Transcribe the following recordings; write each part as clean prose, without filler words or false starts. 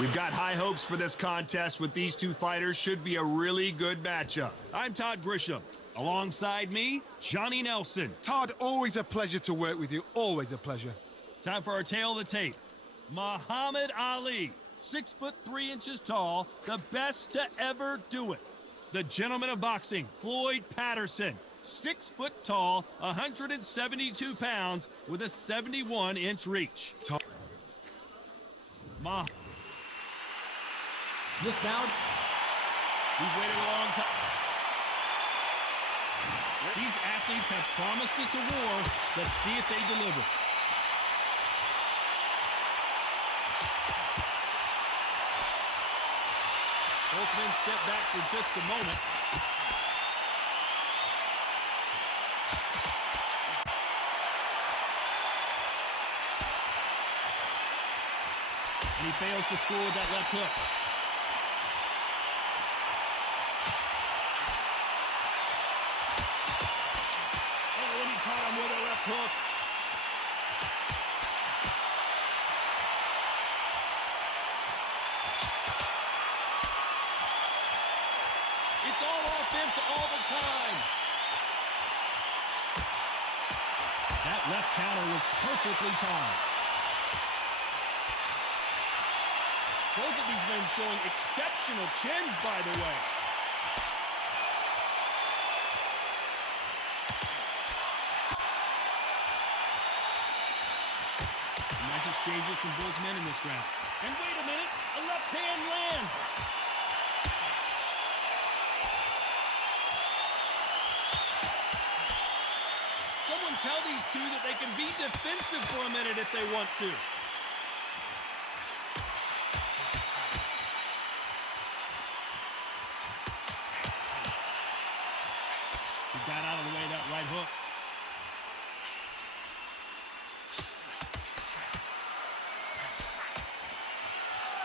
We've got high hopes for this contest with these two fighters. Should be a really good matchup. I'm Todd Grisham. Alongside me, Johnny Nelson. Todd, always a pleasure to work with you. Always a pleasure. Time for our tale of the tape. Muhammad Ali, 6'3" tall, the best to ever do it. The gentleman of boxing, Floyd Patterson, 6 foot tall, 172 pounds, with a 71-inch reach. This bout, we've waited a long time. These athletes have promised us a war. Let's see if they deliver. Both men step back for just a moment. And he fails to score with that left hook. Oh, and he caught him with a left hook. It's all offense all the time. That left counter was perfectly timed. Both of these men showing exceptional chins, by the way. Some nice exchanges from both men in this round. And wait a minute, a left hand lands. Someone tell these two that they can be defensive for a minute if they want to. He got out of the way of that right hook.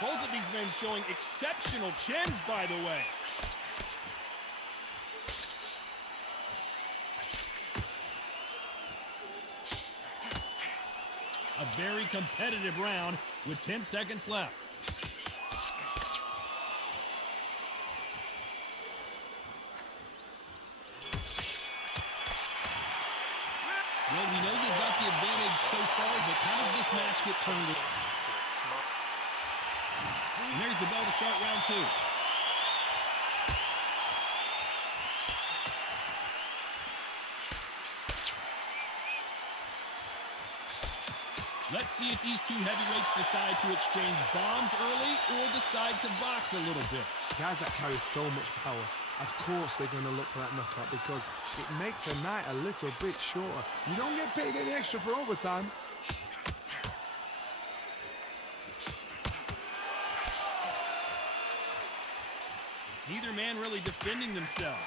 Both of these men showing exceptional chins, by the way. A very competitive round with 10 seconds left. Well, we know they've got the advantage so far, but how does this match get turned around? And there's the bell to start round two. Let's see if these two heavyweights decide to exchange bombs early or decide to box a little bit. Guys that carry so much power, of course they're going to look for that knockout because it makes a night a little bit shorter. You don't get paid any extra for overtime. Neither man really defending themselves.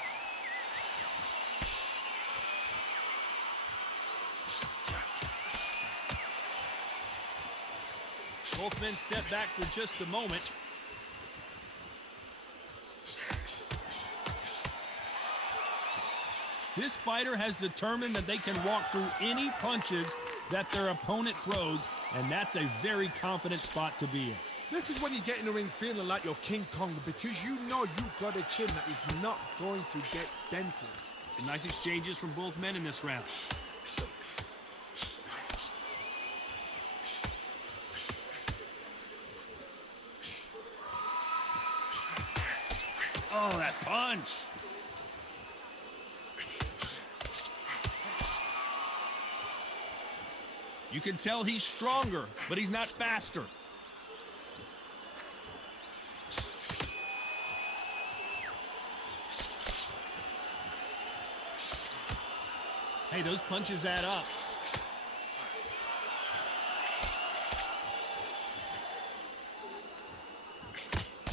Both men step back for just a moment. This fighter has determined that they can walk through any punches that their opponent throws, and that's a very confident spot to be in. This is when you get in the ring feeling like you're King Kong because you know you've got a chin that is not going to get dented. Some nice exchanges from both men in this round. Oh, that punch! You can tell he's stronger, but he's not faster. Hey, those punches add up.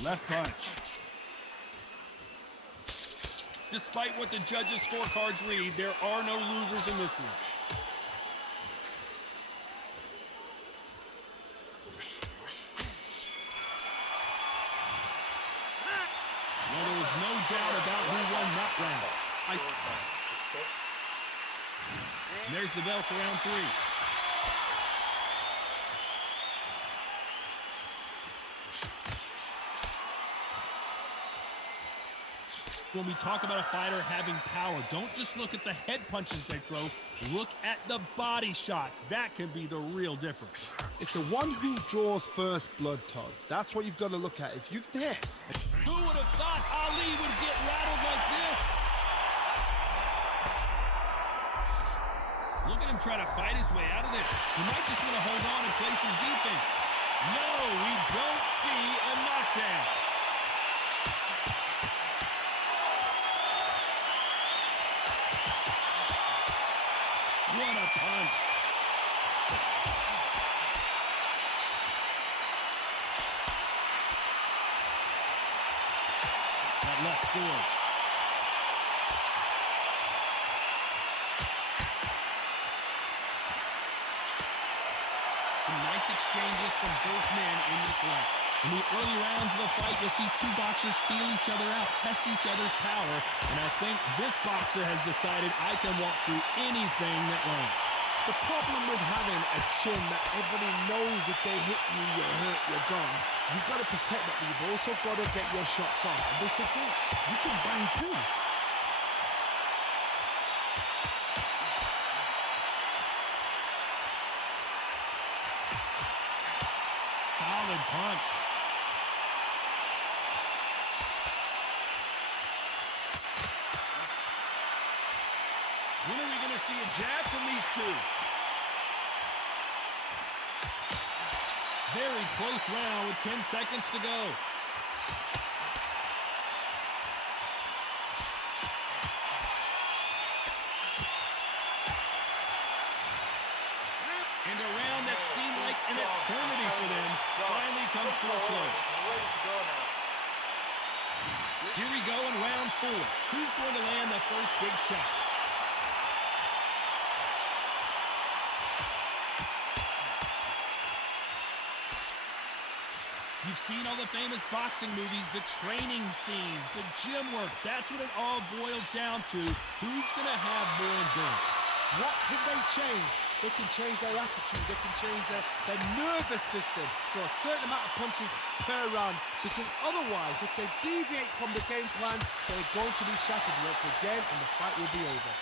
Left punch. Despite what the judges' scorecards read, there are no losers in this one. Well, there was no doubt about who won that round. And there's the bell for round three. When we talk about a fighter having power, don't just look at the head punches they throw. Look at the body shots. That can be the real difference. It's the one who draws first blood, Todd. That's what you've got to look at. If you can hit. Who would have thought Ali would get rattled like this? Look at him try to fight his way out of this. He might just want to hold on and play some defense. No, we don't see a knockdown. What a punch. That left scores. Some nice exchanges from both men in this round. In the early rounds of a fight, you'll see two boxers feel each other out, test each other's power, and I think this boxer has decided I can walk through anything that lands. The problem with having a chin that everybody knows if they hit you, you're hurt, you're gone. You've got to protect that, but you've also got to get your shots off. And don't forget, you can bang too. Solid punch. When are we going to see a jab from these two? Very close round with 10 seconds to go. And a round that seemed like an eternity for them finally comes to a close. Here we go in round 4. Who's going to land the first big shot? You've seen all the famous boxing movies, the training scenes, the gym work. That's what it all boils down to. Who's going to have more endurance? What can they change? They can change their attitude. They can change their nervous system for a certain amount of punches per round. Because otherwise, if they deviate from the game plan, they're going to be shattered once again and the fight will be over.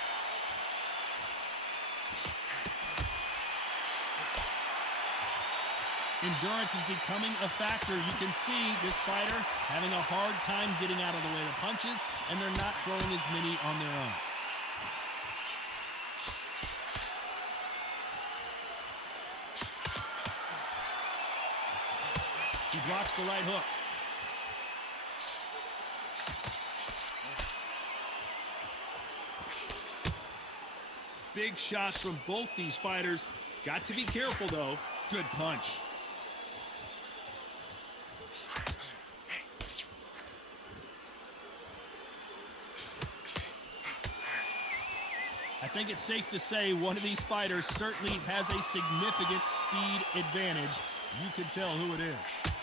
Endurance is becoming a factor. You can see this fighter having a hard time getting out of the way of punches, and they're not throwing as many on their own. He blocks the right hook. Big shots from both these fighters. Got to be careful, though. Good punch. I think it's safe to say one of these fighters certainly has a significant speed advantage. You can tell who it is.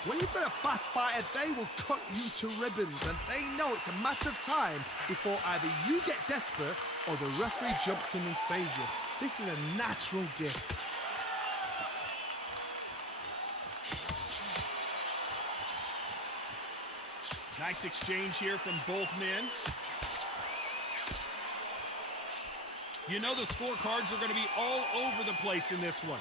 When you've got a fast fighter, they will cut you to ribbons, and they know it's a matter of time before either you get desperate or the referee jumps in and saves you. This is a natural gift. Nice exchange here from both men. You know the scorecards are going to be all over the place in this one.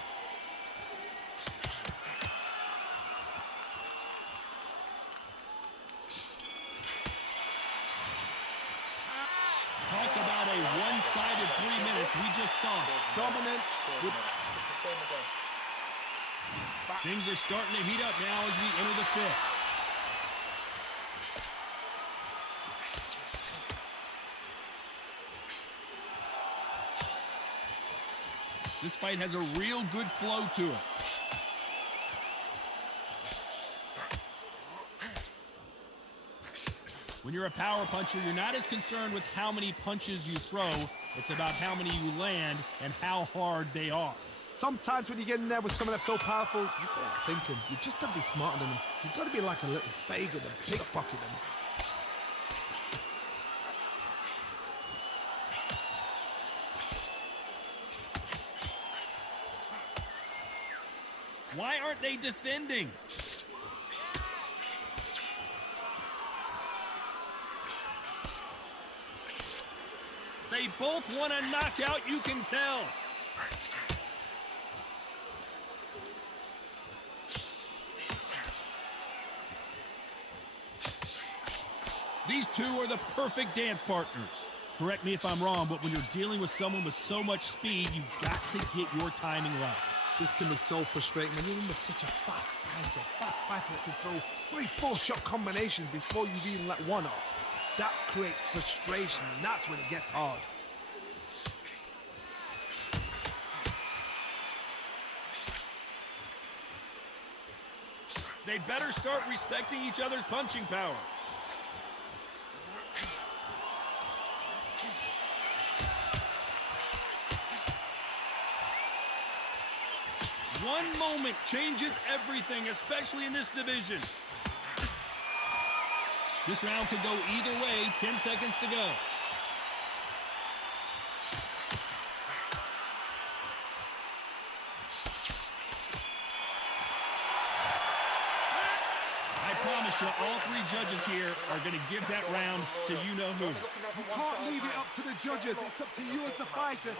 Talk about a one-sided 3 minutes. We just saw Dominance. things are starting to heat up now as we enter the 5th. This fight has a real good flow to it. When you're a power puncher, you're not as concerned with how many punches you throw. It's about how many you land and how hard they are. Sometimes when you get in there with someone that's so powerful, you've got to think him. You've just got to be smarter than them. You've got to be like a little faggot and pickpocket them. Why aren't they defending? They both want a knockout, you can tell. These two are the perfect dance partners. Correct me if I'm wrong, but when you're dealing with someone with so much speed, you've got to get your timing right. This can be so frustrating when you're in with such a fast fighter that can throw 3 full-shot combinations before you've even let one off. That creates frustration, and that's when it gets hard. They better start respecting each other's punching power. One moment changes everything, especially in this division. This round could go either way, 10 seconds to go. I promise you, all 3 judges here are going to give that round to you-know-who. You can't leave it up to the judges. It's up to you as the fighter.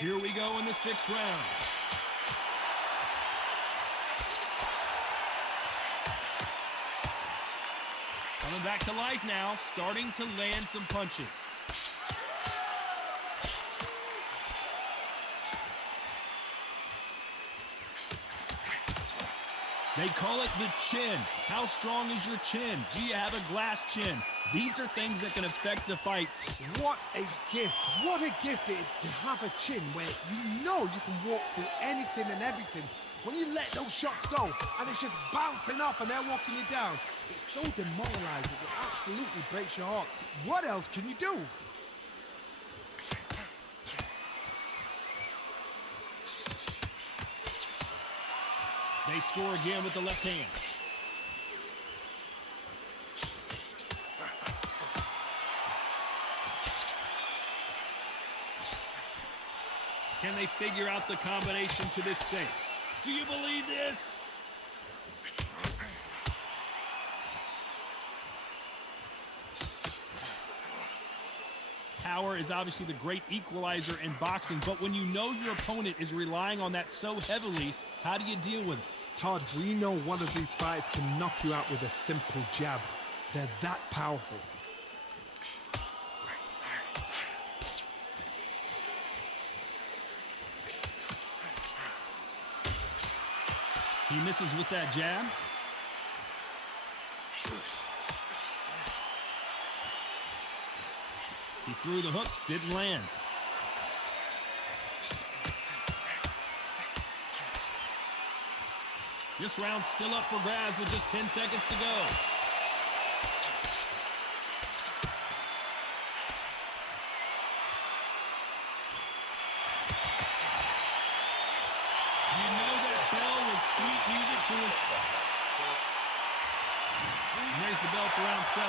Here we go in the 6th round. Coming back to life now, starting to land some punches. They call it the chin. How strong is your chin? Do you have a glass chin? These are things that can affect the fight. What a gift. What a gift it is to have a chin where you know you can walk through anything and everything. When you let those shots go and it's just bouncing off and they're walking you down, it's so demoralizing. It absolutely breaks your heart. What else can you do? They score again with the left hand. Can they figure out the combination to this safe? Do you believe this? Power is obviously the great equalizer in boxing, but when you know your opponent is relying on that so heavily, how do you deal with it? Todd, we know one of these fighters can knock you out with a simple jab. They're that powerful. He misses with that jab. He threw the hook, didn't land. This round's still up for grabs with just 10 seconds to go. You know that bell was sweet music to his... And there's the bell for round 7.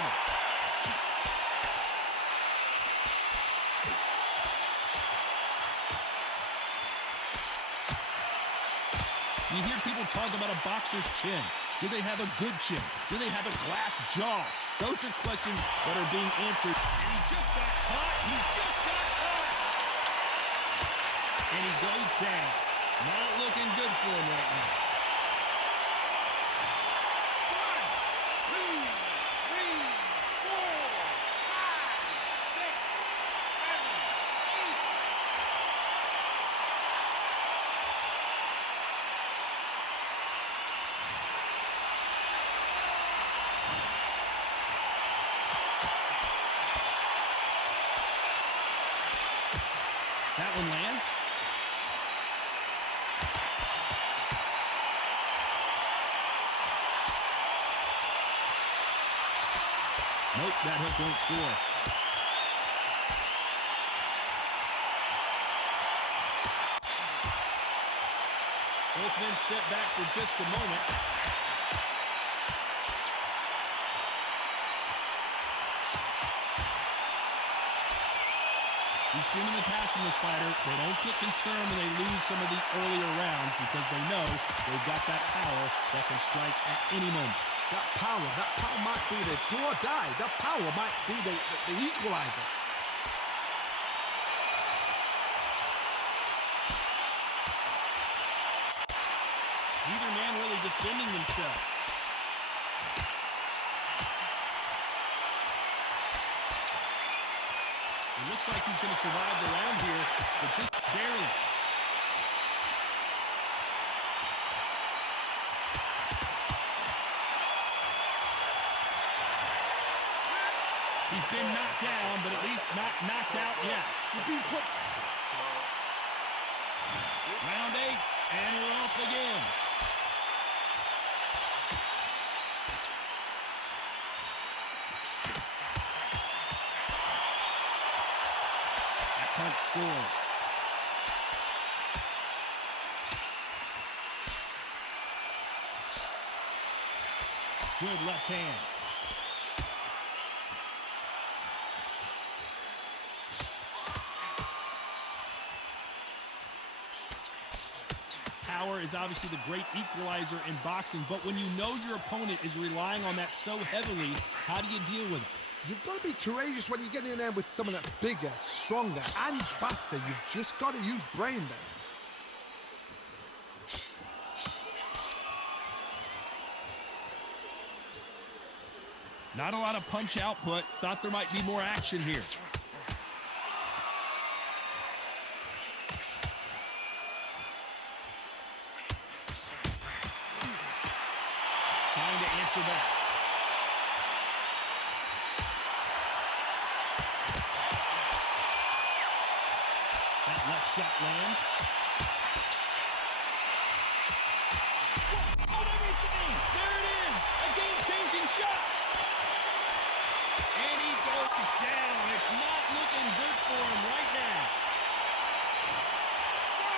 You hear people talk about a boxer's chin. Do they have a good chin? Do they have a glass jaw? Those are questions that are being answered. And he just got caught. He just got caught. And he goes down. Not looking good for him right now. 1, 2, 3, 4, 5, 6, 7, 8. That one lands. Nope, that hook won't score. Both men step back for just a moment. We've seen in the past in this fighter, they don't get concerned when they lose some of the earlier rounds because they know they've got that power that can strike at any moment. That power might be the do or die. That power might be the equalizer. Neither man really defending themselves. It looks like he's going to survive the round here, but just barely. He's been knocked down, but at least not knocked out yet. You've been put. Round 8, and we're off again. That punch scores. Good left hand. Power is obviously the great equalizer in boxing, but when you know your opponent is relying on that so heavily, how do you deal with it? You've got to be courageous when you get in there with someone that's bigger, stronger, and faster. You've just got to use brain there. Not a lot of punch output. Thought there might be more action here. Trying to answer back. That left shot lands. Whoa, on everything! There it is! A game-changing shot! And he goes down. It's not looking good for him right now. 1,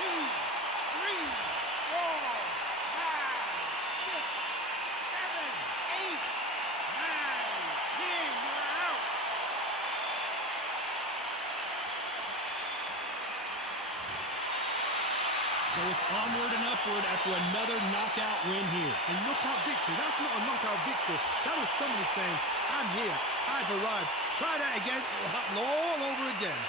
2, 3, 4, 5, 6, 7, 8, 9, 10. You're out. So it's onward and upward after another knockout win here. A knockout victory. That's not a knockout victory. That was somebody saying, I'm here. I've arrived. Try that again. It will happen all over again.